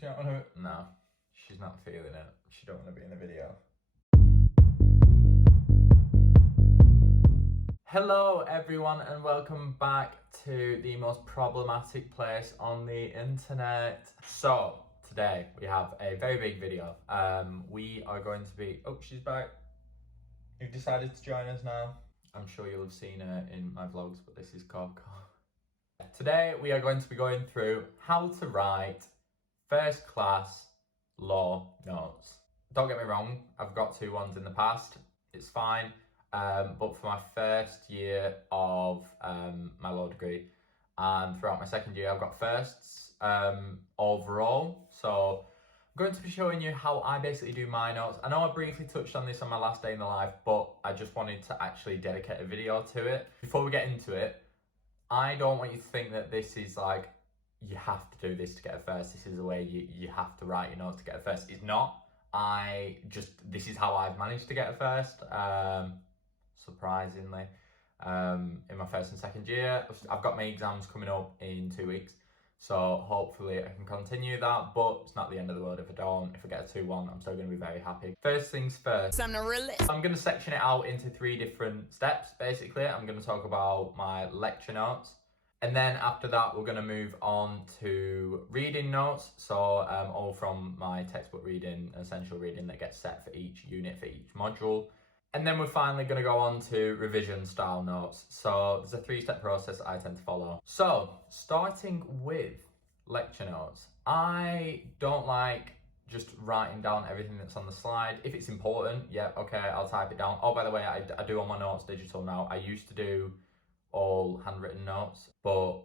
Do you not want to? No, she's not feeling it. She don't want to be in the video. Hello everyone and welcome back to the most problematic place on the internet. So today we have a very big video. We are going to be, oh, she's back. You've decided to join us now. I'm sure you'll have seen her in my vlogs, but this is Coco. Today we are going to be going through how to write first class law notes. Don't get me wrong, I've got 2-1s in the past, it's fine. But for my first year of my law degree and throughout my second year, I've got firsts overall. So I'm going to be showing you how I basically do my notes. I know I briefly touched on this on my last day in the life, but I just wanted to actually dedicate a video to it. Before we get into it, I don't want you to think that this is like, you have to do this to get a first. This is the way you have to write your notes to get a first. It's not. This is how I've managed to get a first. Surprisingly, in my first and second year. I've got my exams coming up in 2 weeks, so hopefully I can continue that, but it's not the end of the world if I don't. If I get a 2-1, I'm still going to be very happy. First things first, I'm going to section it out into 3 different steps. Basically, I'm going to talk about my lecture notes, and then after that we're going to move on to reading notes, so all from my textbook reading, essential reading that gets set for each unit, for each module. And then we're finally going to go on to revision style notes. So there's a 3-step process I tend to follow. So starting with lecture notes, I don't like just writing down everything that's on the slide. If it's important, yeah, okay, I'll type it down. Oh, by the way, I do all my notes digital now. I used to do all handwritten notes, but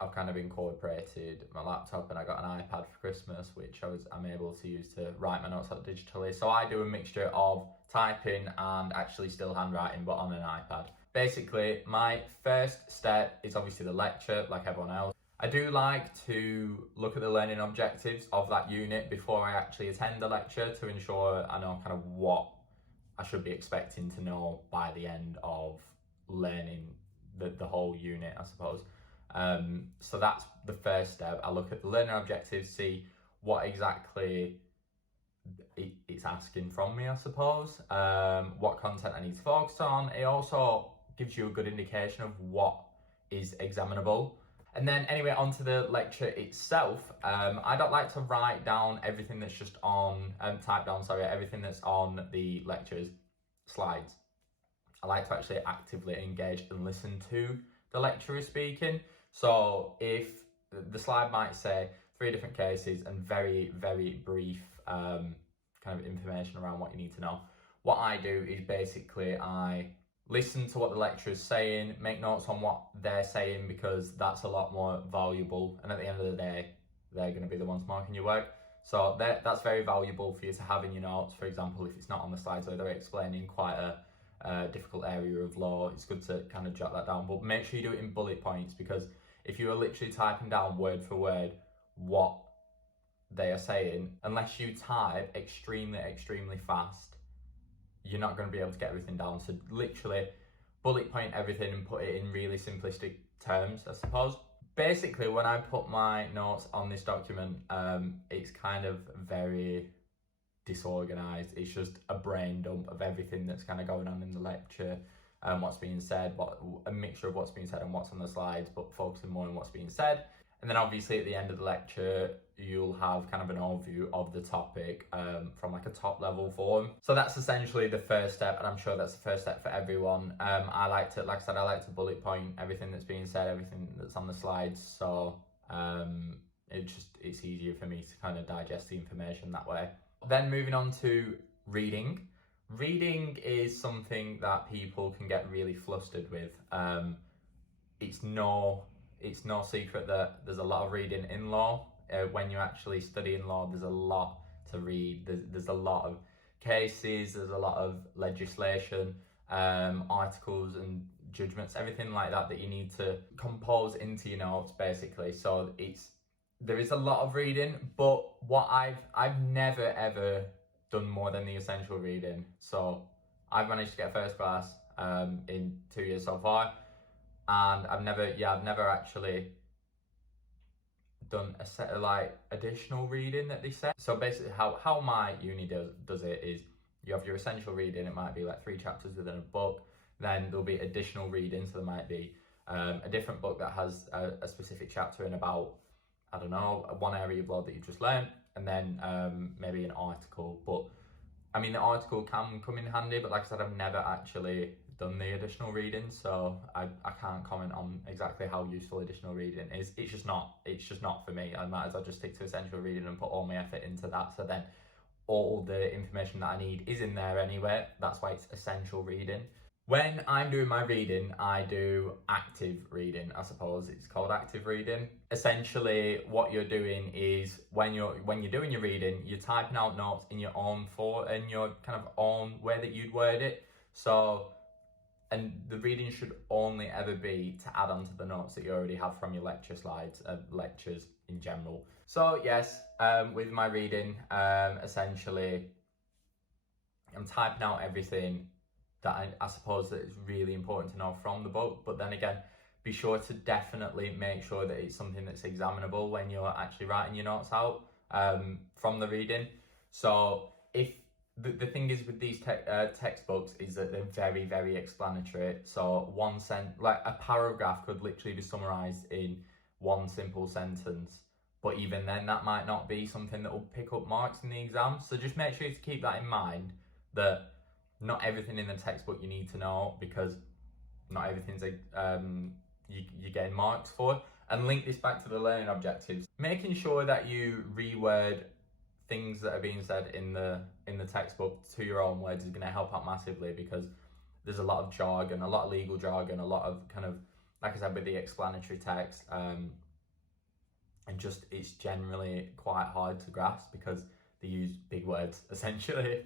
I've kind of incorporated my laptop and I got an iPad for Christmas, which I'm able to use to write my notes out digitally. So I do a mixture of typing and actually still handwriting, but on an iPad. Basically, my first step is obviously the lecture, like everyone else. I do like to look at the learning objectives of that unit before I actually attend the lecture to ensure I know kind of what I should be expecting to know by the end of learning the whole unit, I suppose. So that's the first step. I look at the learning objectives, see what exactly it's asking from me, I suppose, what content I need to focus on. It also gives you a good indication of what is examinable. And then anyway, onto the lecture itself, I don't like to write down everything that's just on, everything that's on the lecture's slides. I like to actually actively engage and listen to the lecturer speaking. So if the slide might say 3 different cases and very, very brief kind of information around what you need to know, what I do is basically I listen to what the lecturer is saying, make notes on what they're saying, because that's a lot more valuable. And at the end of the day, they're going to be the ones marking your work. So that's very valuable for you to have in your notes. For example, if it's not on the slides or they're explaining quite a difficult area of law, it's good to kind of jot that down, but make sure you do it in bullet points, because if you are literally typing down word for word what they are saying, unless you type extremely fast, you're not going to be able to get everything down. So literally bullet point everything and put it in really simplistic terms, I suppose. Basically, when I put my notes on this document, it's kind of very disorganized. It's just a brain dump of everything that's kind of going on in the lecture, what's being said, a mixture of what's being said and what's on the slides, but focusing more on what's being said. And then obviously at the end of the lecture, you'll have kind of an overview of the topic from like a top level form. So that's essentially the first step, and I'm sure that's the first step for everyone. I like to bullet point everything that's being said, everything that's on the slides. So it's easier for me to kind of digest the information that way. Then moving on to reading. Reading is something that people can get really flustered with. It's no secret that there's a lot of reading in law. When you're actually studying law, there's a lot to read. There's a lot of cases, there's a lot of legislation, articles and judgments, everything like that you need to compose into your notes, basically. So there is a lot of reading, but what I've never ever done more than the essential reading. So I've managed to get first class in 2 years so far, and I've never actually done a set of like additional reading that they say. So basically how my uni does it is you have your essential reading, it might be like 3 chapters within a book, then there'll be additional reading, so there might be a different book that has a specific chapter in about, I don't know, one area of law that you've just learned, and then maybe an article. But I mean, the article can come in handy, but like I said, I've never actually done the additional reading, so I can't comment on exactly how useful additional reading is. It's just not for me. I might as well just stick to essential reading and put all my effort into that, so then all the information that I need is in there anyway. That's why it's essential reading. When I'm doing my reading, I do active reading, I suppose it's called active reading. Essentially, what you're doing is when you're doing your reading, you're typing out notes in your own kind of own way that you'd word it. So, and the reading should only ever be to add on to the notes that you already have from your lecture slides and lectures in general. So yes, with my reading, essentially, I'm typing out everything that I suppose that is really important to know from the book, but then again, be sure to definitely make sure that it's something that's examinable when you're actually writing your notes out from the reading. So if the thing is with these textbooks is that they're very, very explanatory. So like a paragraph could literally be summarized in one simple sentence, but even then that might not be something that will pick up marks in the exam. So just make sure to keep that in mind, that not everything in the textbook you need to know, because not everything's you're getting marks for. And link this back to the learning objectives. Making sure that you reword things that are being said in the textbook to your own words is going to help out massively, because there's a lot of jargon, a lot of legal jargon, a lot of kind of, like I said, with the explanatory text, and just it's generally quite hard to grasp because they use big words essentially.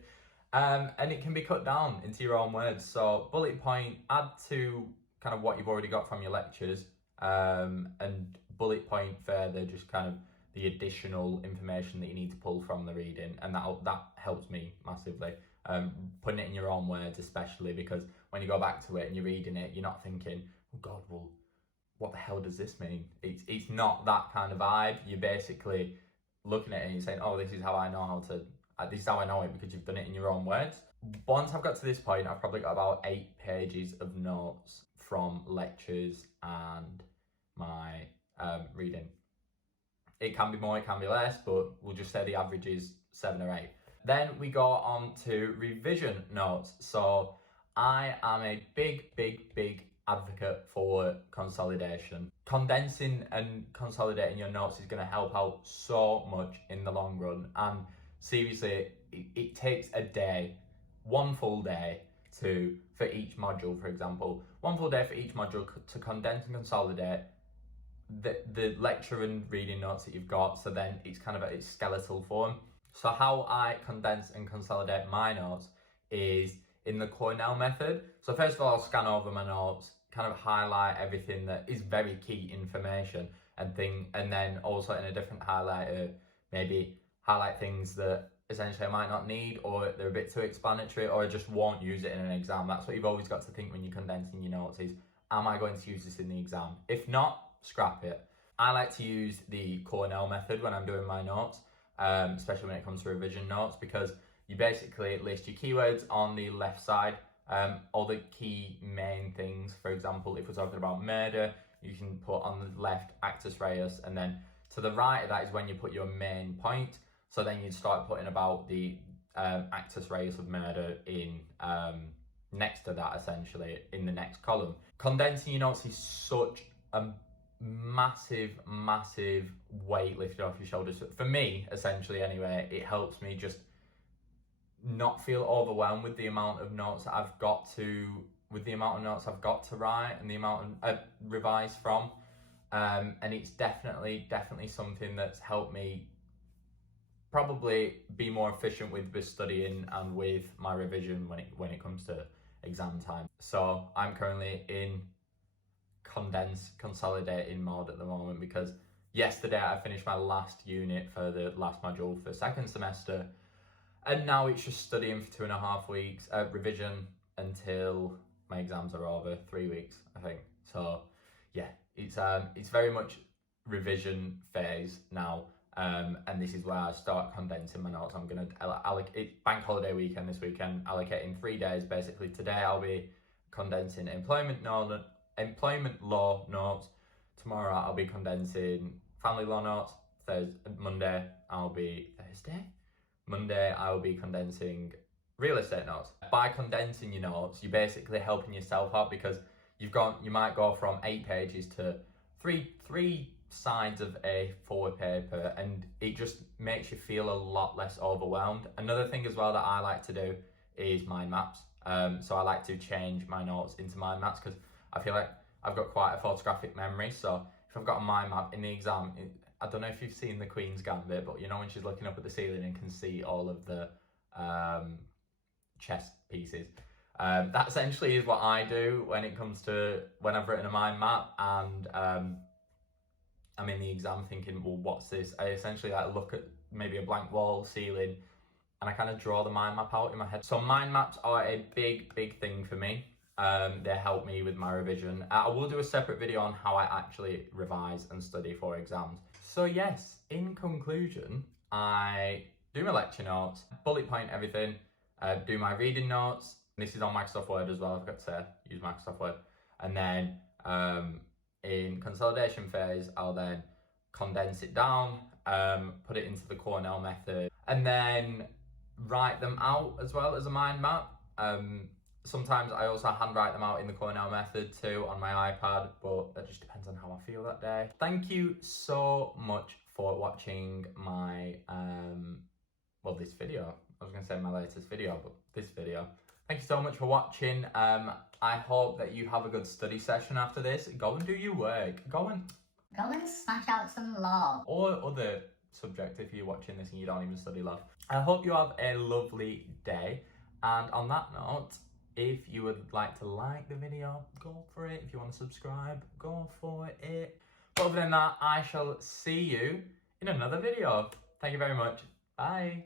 And it can be cut down into your own words. So bullet point, add to kind of what you've already got from your lectures, and bullet point further just kind of the additional information that you need to pull from the reading, and that helps me massively. Putting it in your own words, especially because when you go back to it and you're reading it, you're not thinking, oh God, well, what the hell does this mean? It's not that kind of vibe. You're basically looking at it and you're saying, oh, this is how I know this is how I know it, because you've done it in your own words. Once I've got to this point, I've probably got about 8 pages of notes from lectures and my reading. It can be more, it can be less, but we'll just say the average is 7 or 8. Then we go on to revision notes. So I am a big advocate for consolidation. Condensing and consolidating your notes is going to help out so much in the long run. And seriously, it takes a day, one full day for each module, for example, one full day for each module to condense and consolidate the lecture and reading notes that you've got, so then it's kind of at its skeletal form. So how I condense and consolidate my notes is in the Cornell method. So first of all, I'll scan over my notes, kind of highlight everything that is very key information and then also in a different highlighter, maybe highlight things that essentially I might not need, or they're a bit too explanatory, or I just won't use it in an exam. That's what you've always got to think when you're condensing your notes is, am I going to use this in the exam? If not, scrap it. I like to use the Cornell method when I'm doing my notes, especially when it comes to revision notes, because you basically list your keywords on the left side, all the key main things. For example, if we're talking about murder, you can put on the left actus reus, and then to the right of that is when you put your main point. So then you'd start putting about the actus reus of murder in next to that, essentially, in the next column. Condensing your notes is such a massive weight lifted off your shoulders. For me, essentially, anyway, it helps me just not feel overwhelmed with the amount of notes that I've got to write and the amount of revise from. And it's definitely something that's helped me probably be more efficient with studying and with my revision when it comes to exam time. So I'm currently in consolidating mode at the moment, because yesterday I finished my last unit for the last module for second semester, and now it's just studying for 2.5 weeks, revision until my exams are over, 3 weeks I think. So yeah, it's very much revision phase now. And this is where I start condensing my notes. I'm going to allocate bank holiday weekend this weekend, allocating 3 days. Basically, today I'll be condensing employment law notes. Tomorrow I'll be condensing family law notes. Monday I'll be condensing real estate notes. By condensing your notes, you're basically helping yourself out, because you might go from 8 pages to three sides of A4 paper, and it just makes you feel a lot less overwhelmed. Another thing as well that I like to do is mind maps. So I like to change my notes into mind maps, because I feel like I've got quite a photographic memory. So if I've got a mind map in the exam, I don't know if you've seen the Queen's Gambit, but you know when she's looking up at the ceiling and can see all of the chess pieces. That essentially is what I do when it comes to when I've written a mind map, and I'm in the exam thinking, well, what's this? I essentially look at maybe a blank wall, ceiling, and I kind of draw the mind map out in my head. So mind maps are a big thing for me. They help me with my revision. I will do a separate video on how I actually revise and study for exams. So yes, in conclusion, I do my lecture notes, bullet point everything, do my reading notes. This is on Microsoft Word as well, I've got to use Microsoft Word. And then in consolidation phase, I'll then condense it down, put it into the Cornell method, and then write them out as well as a mind map. Sometimes I also handwrite them out in the Cornell method too on my iPad, but that just depends on how I feel that day. Thank you so much for watching my, this video. I was going to say my latest video, but this video. Thank you so much for watching. I hope that you have a good study session after this. Go and do your work. Go and smash out some law. Or other subject if you're watching this and you don't even study law. I hope you have a lovely day. And on that note, if you would like to like the video, go for it. If you want to subscribe, go for it. But other than that, I shall see you in another video. Thank you very much. Bye.